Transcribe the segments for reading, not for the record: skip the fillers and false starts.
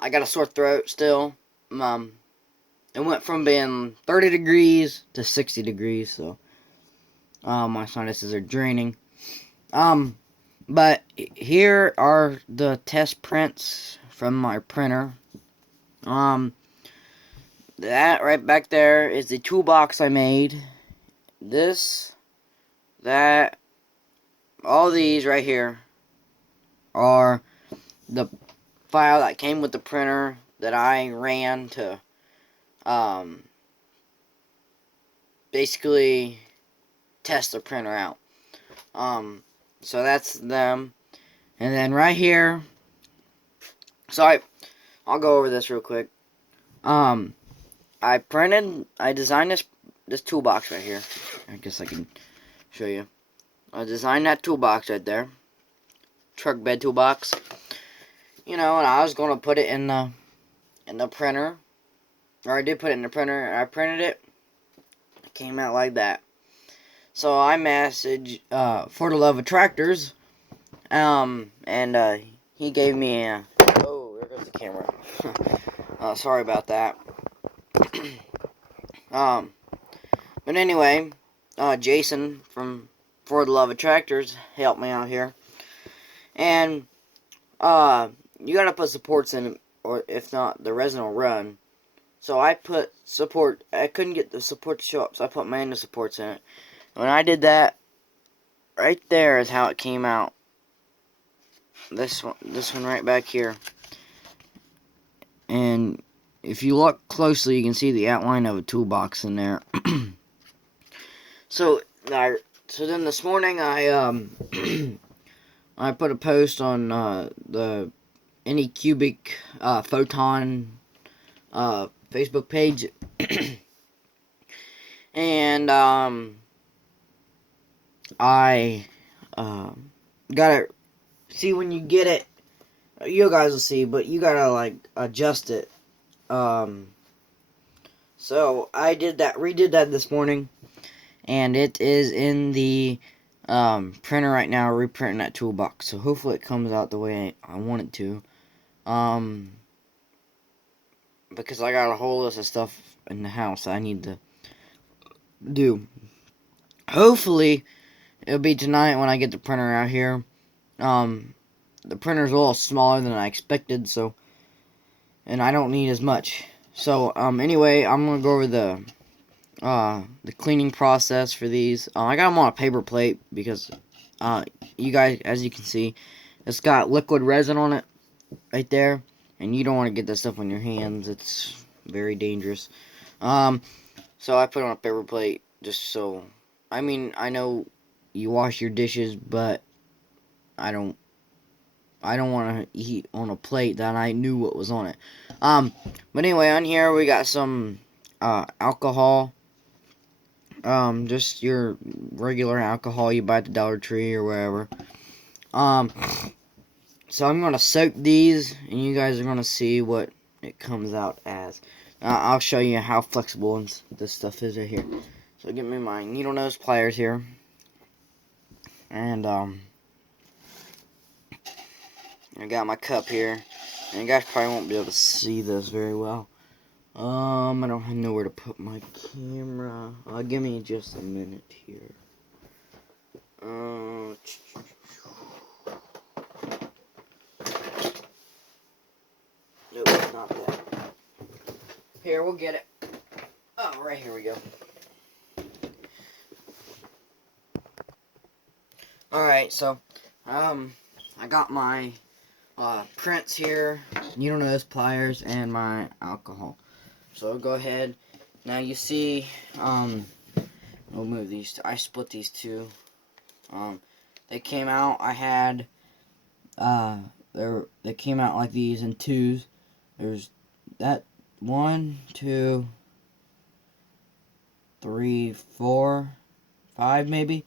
I got a sore throat still. Um, it went from being 30 degrees to 60 degrees, so my sinuses are draining. But here are the test prints from my printer. That right back there is the toolbox I made. This, that, all these right here are the file that came with the printer that I ran to basically test the printer out. So that's them. And then right here, so I'll go over this real quick. I designed this toolbox right here. I guess I can show you. I designed that toolbox right there. Truck bed toolbox. You know, and I was gonna put it in the printer. Or I did put it in the printer, and I printed it. It came out like that. So I messaged For the Love of Tractors, and he gave me a... Oh, there goes the camera. Sorry about that. But anyway, Jason from For the Love of Tractors helped me out here. And, you gotta put supports in it, or if not, the resin will run. So I put support. I couldn't get the support to show up, so I put manual supports in it. When I did that, right there is how it came out. This one right back here. And if you look closely, you can see the outline of a toolbox in there. So then this morning I I put a post on the Anycubic Photon Facebook page. And I gotta see when you get it. You guys will see, but you gotta like adjust it. So I redid that this morning, and it is in the printer right now, reprinting that toolbox. So hopefully it comes out the way I want it to. Because I got a whole list of stuff in the house I need to do. Hopefully it'll be tonight when I get the printer out here. The printer's a little smaller than I expected, so, and I don't need as much. So, anyway, I'm gonna go over the cleaning process for these. I got them on a paper plate because, you guys, as you can see, it's got liquid resin on it right there, and you don't want to get that stuff on your hands. It's very dangerous. So I put it on a paper plate just so, I mean, I know you wash your dishes, but I don't want to eat on a plate that I knew what was on it. But anyway, on here we got some alcohol. Just your regular alcohol you buy at the Dollar Tree or wherever. So I'm gonna soak these, and you guys are gonna see what it comes out as. I'll show you how flexible this stuff is right here. So give me my needle nose pliers here, and I got my cup here, and you guys probably won't be able to see this very well. I don't know where to put my camera. Give me just a minute here. No, it's not that. Here, we'll get it. Oh, right here we go. Alright, so, I got my prints here, needle nose pliers, and my alcohol. So go ahead. Now you see, we'll move these. I split these two. They came out. I had, they came out like these in twos. There's that 1, 2, 3, 4, 5 maybe.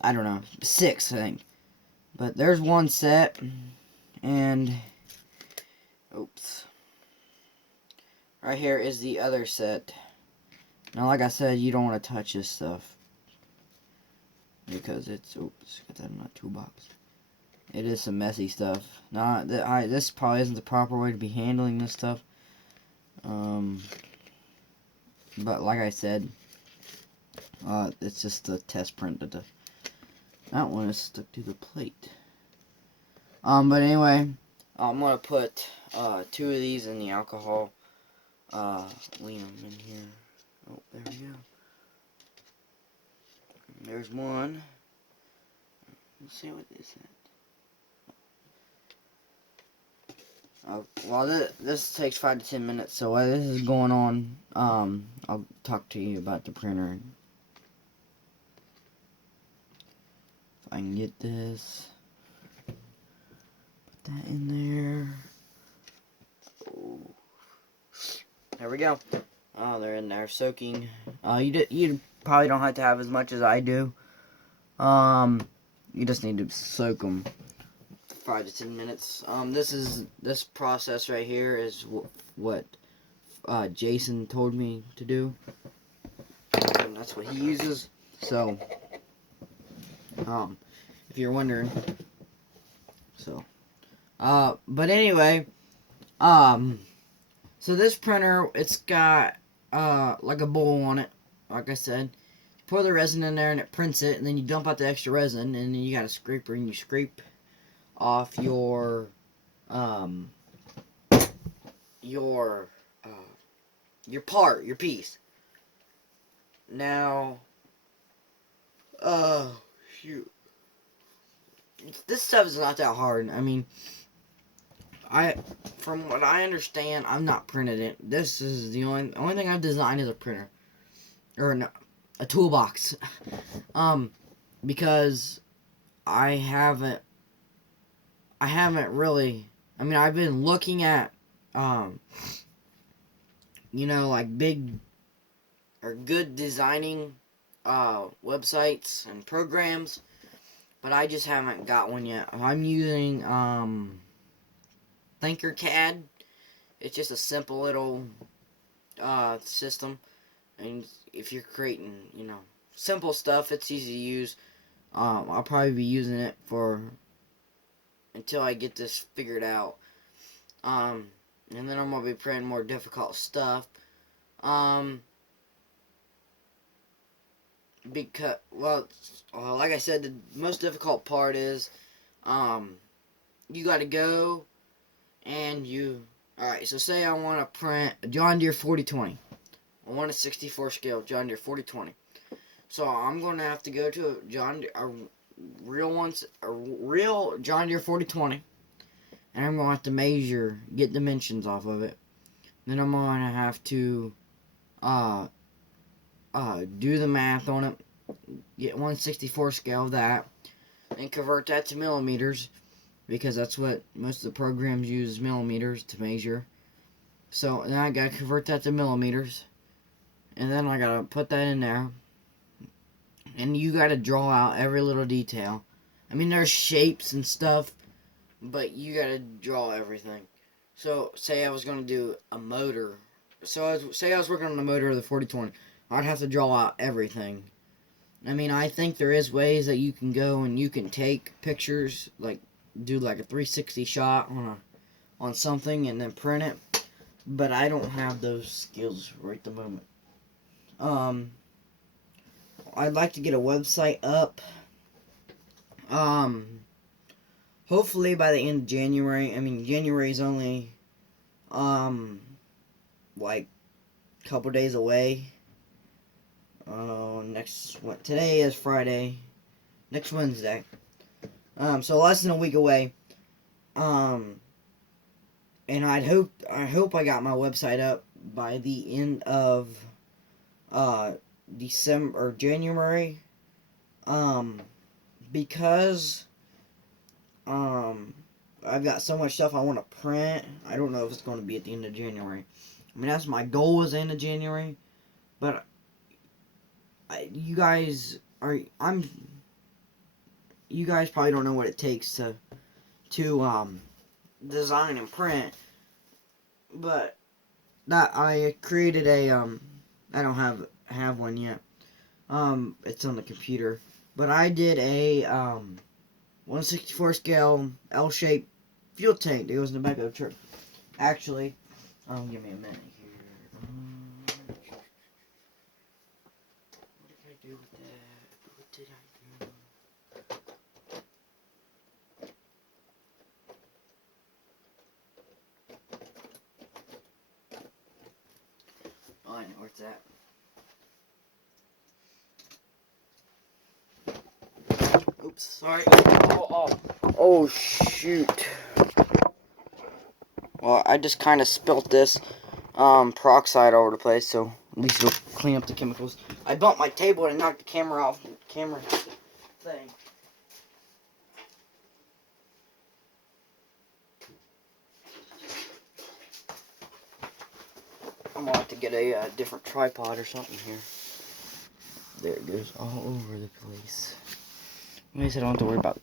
I don't know, 6 I think. But there's one set, and oops. Right here is the other set. Now, like I said, you don't want to touch this stuff because it's, oops, get that in my toolbox. It is some messy stuff. Not that this probably isn't the proper way to be handling this stuff. But like I said, it's just a test print that one is stuck to the plate. But anyway, I'm gonna put 2 of these in the alcohol. Lean them in here. Oh, there we go. There's one. Let's see what this is. While this takes 5 to 10 minutes, so while this is going on, I'll talk to you about the printer. If I can get this, put that in there. Oh. There we go. Oh, they're in there soaking. You probably don't have to have as much as I do. You just need to soak them 5 to 10 minutes. This process right here is what Jason told me to do, and that's what he uses. So, if you're wondering, but anyway, so this printer, it's got like a bowl on it. Like I said, you pour the resin in there and it prints it, and then you dump out the extra resin, and then you got a scraper and you scrape off your piece. Now, shoot, this stuff is not that hard. I mean, from what I understand, I've not printed it. This is the only thing I've designed is a printer, or a toolbox, because I haven't really. I mean, I've been looking at, like big or good designing websites and programs, but I just haven't got one yet. I'm using Thinkercad. It's just a simple little system, and if you're creating, simple stuff, it's easy to use. I'll probably be using it until I get this figured out. And then I'm gonna be printing more difficult stuff. Because, like I said, the most difficult part is, you gotta go and alright, so say I want to print a John Deere 4020. I want a 64 scale John Deere 4020. So I'm going to have to go to a real John Deere 4020, and I'm going to have to get dimensions off of it. Then I'm going to have to do the math on it, get 1/64 scale of that, and convert that to millimeters, because that's what most of the programs use, millimeters to measure. So then I gotta convert that to millimeters, and then I gotta put that in there, and you gotta draw out every little detail. I mean, there's shapes and stuff, but you gotta draw everything. So say I was gonna do a motor. Say I was working on the motor of the 4020. I'd have to draw out everything. I mean, I think there is ways that you can go and you can take pictures, like do like a 360 shot on something and then print it, but I don't have those skills right at the moment. I'd like to get a website up, hopefully by the end of January. I mean, January is only like a couple days away. Today is Friday, next Wednesday. So less than a week away. And I hope I got my website up by the end of December or January. Because I've got so much stuff I want to print. I don't know if it's going to be at the end of January. I mean, that's my goal, is the end of January. But you guys probably don't know what it takes to design and print. But that I created I don't have one yet. It's on the computer. But I did a 1/64 scale L-shaped fuel tank that goes in the back of the truck. Actually, give me a minute here. What did I do with that? What did I do? Oh, I know where it's at. Oops, sorry. Oh, shoot. Well, I just kind of spilt this peroxide all over the place, so at least it'll clean up the chemicals. I bumped my table and knocked the camera off the camera thing. I'm gonna have to get a different tripod or something here. There it goes, all over the place. At least I don't have to worry about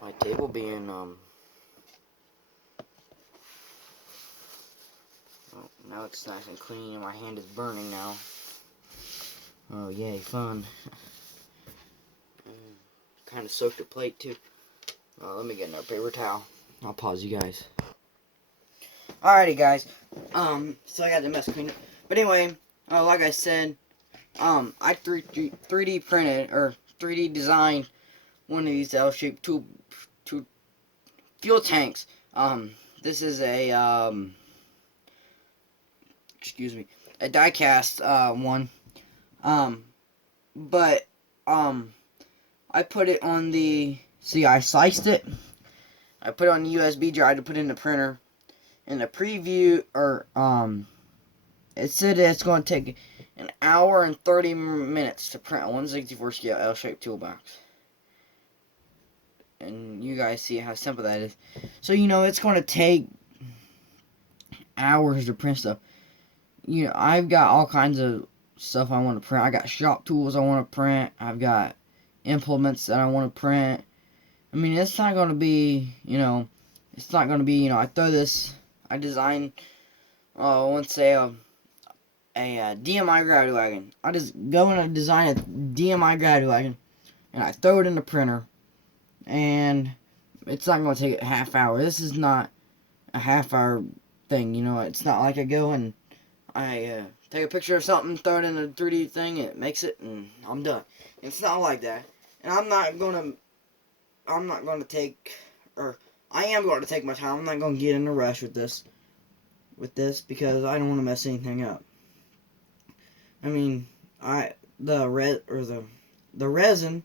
my table being oh, now it's nice and clean and my hand is burning now. Oh yay, fun. Kind of soaked the plate too. Let me get another paper towel. I'll pause you guys. Alrighty guys, so I got the mess cleaned up. But anyway, like I said, I 3D printed, or 3D designed one of these L-shaped two fuel tanks. This is a, excuse me, a die-cast, one. But, I put it on the, see, I sliced it. I put it on the USB drive to put in the printer. In the preview, or, it said that it's going to take an hour and 30 minutes to print a 1/64 scale L-shaped toolbox. And you guys see how simple that is. So, you know, it's going to take hours to print stuff. You know, I've got all kinds of stuff I want to print. I got shop tools I want to print. I've got implements that I want to print. I mean, it's not going to be, you know, it's not going to be, you know, I designed, let's say, a DMI Gravity Wagon. I just go and I design a DMI Gravity Wagon, and I throw it in the printer, and it's not going to take a half hour. This is not a half hour thing, you know. It's not like I go and I take a picture of something, throw it in a 3D thing, it makes it, and I'm done. It's not like that. And I am going to take my time. I'm not going to get in a rush with this, because I don't want to mess anything up. I mean, the resin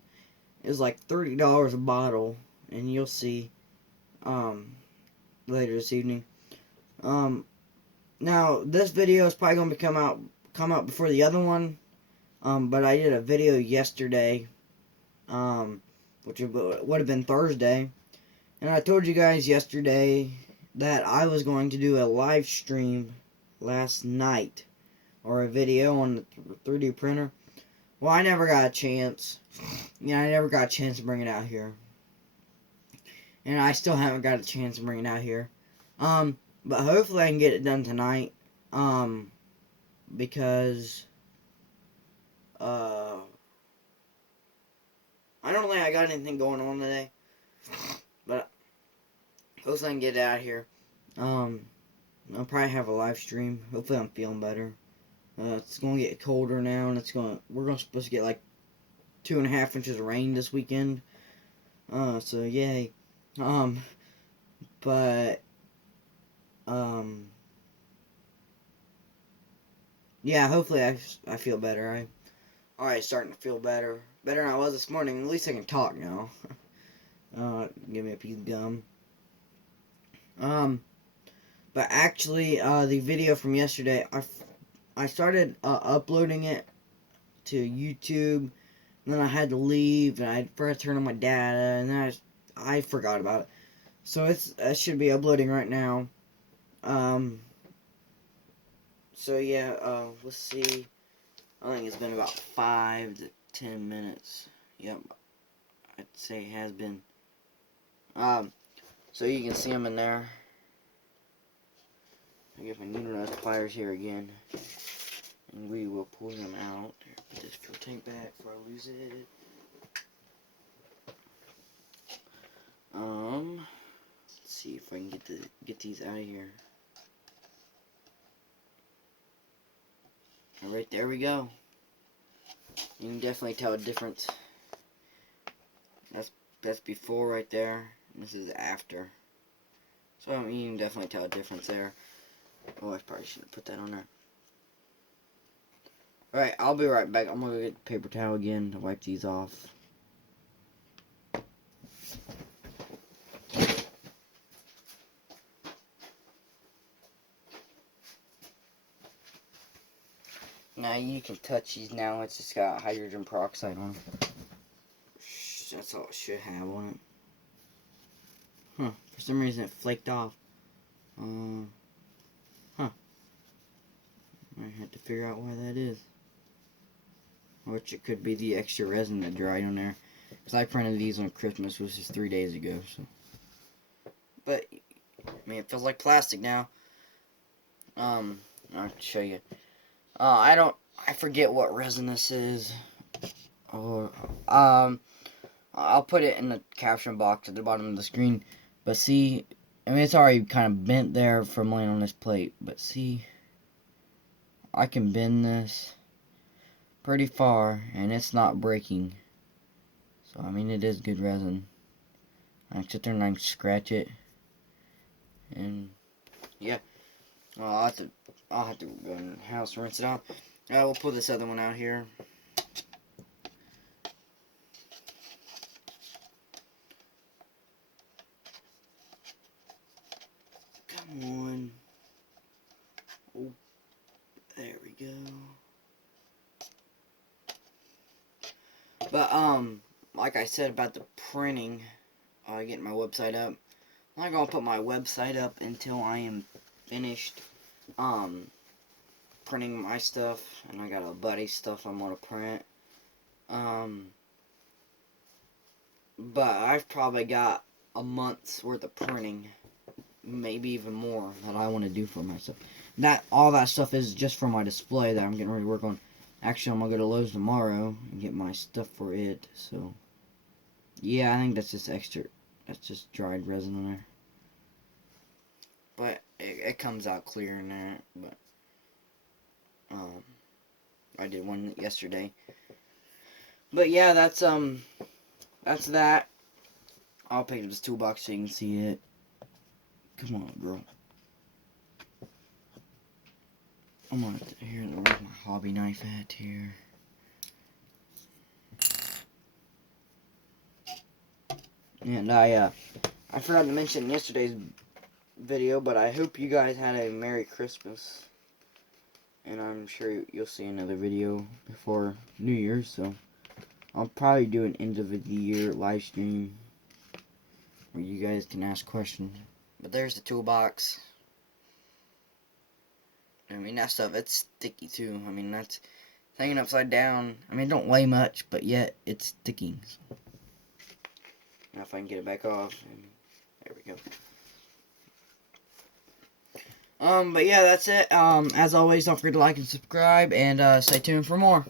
is like $30 a bottle, and you'll see later this evening. Now this video is probably going to come out before the other one. But I did a video yesterday, which would have been Thursday, and I told you guys yesterday that I was going to do a live stream last night, or a video on the 3D printer. Well, I never got a chance. You know, I never got a chance to bring it out here. And I still haven't got a chance to bring it out here. But hopefully I can get it done tonight. Because, I don't think I got anything going on today. But hopefully I can get it out here. I'll probably have a live stream. Hopefully I'm feeling better. It's going to get colder now, and we're supposed to get like 2.5 inches of rain this weekend. So yay. But yeah, hopefully I feel better. I'm alright, starting to feel better than I was this morning. At least I can talk now. Give me a piece of gum. But actually, the video from yesterday, I started uploading it to YouTube, and then I had to leave, and I forgot to turn on my data, and then I forgot about it. So it should be uploading right now. So yeah, let's see. I think it's been about 5 to 10 minutes. Yep, I'd say it has been. So you can see them in there. I get my needle nose pliers here again, and we will pull them out. Put this fuel tank back before I lose it. Let's see if I can get these out of here. Alright, there we go. You can definitely tell a difference. That's before right there. This is after. So I mean, you can definitely tell a difference there. Oh, I probably shouldn't put that on there. Alright, I'll be right back. I'm gonna get the paper towel again to wipe these off. Now you can touch these now. It's just got hydrogen peroxide on it. That's all it should have on it. Huh. For some reason it flaked off. Huh. I had to figure out why that is. Which it could be the extra resin that dried on there. Because I printed these on Christmas, which is 3 days ago. So. But, I mean, it feels like plastic now. I'll show you. I forget what resin this is. Or, I'll put it in the caption box at the bottom of the screen. But see, I mean, it's already kind of bent there from laying on this plate. But see, I can bend this pretty far, and it's not breaking. So, I mean, it is good resin. I can sit there and I can scratch it. And, yeah. I'll have to go in the house and rinse it out. We'll pull this other one out here. Come on. Oh, there we go. But, like I said about the printing, getting my website up, I'm not going to put my website up until I am finished, printing my stuff, and I got a buddy stuff I'm going to print, but I've probably got a month's worth of printing, maybe even more, that I want to do for myself. All that stuff is just for my display that I'm getting ready to work on. Actually, I'm going to go to Lowe's tomorrow and get my stuff for it, so, yeah, I think that's just extra, that's just dried resin on there. But it comes out clear in there, but, I did one yesterday. But yeah, that's that. I'll pick up this toolbox so you can see it. Come on, girl. I'm gonna here. Where's my hobby knife at here? And I forgot to mention yesterday's video, but I hope you guys had a Merry Christmas. And I'm sure you'll see another video before New Year's, so I'll probably do an end of the year live stream where you guys can ask questions. But there's the toolbox. I mean, that stuff, it's sticky too. I mean, that's hanging upside down. I mean, it don't weigh much, but yet it's sticking. So. Now if I can get it back off, there we go. But yeah, that's it. As always, don't forget to like and subscribe, and stay tuned for more.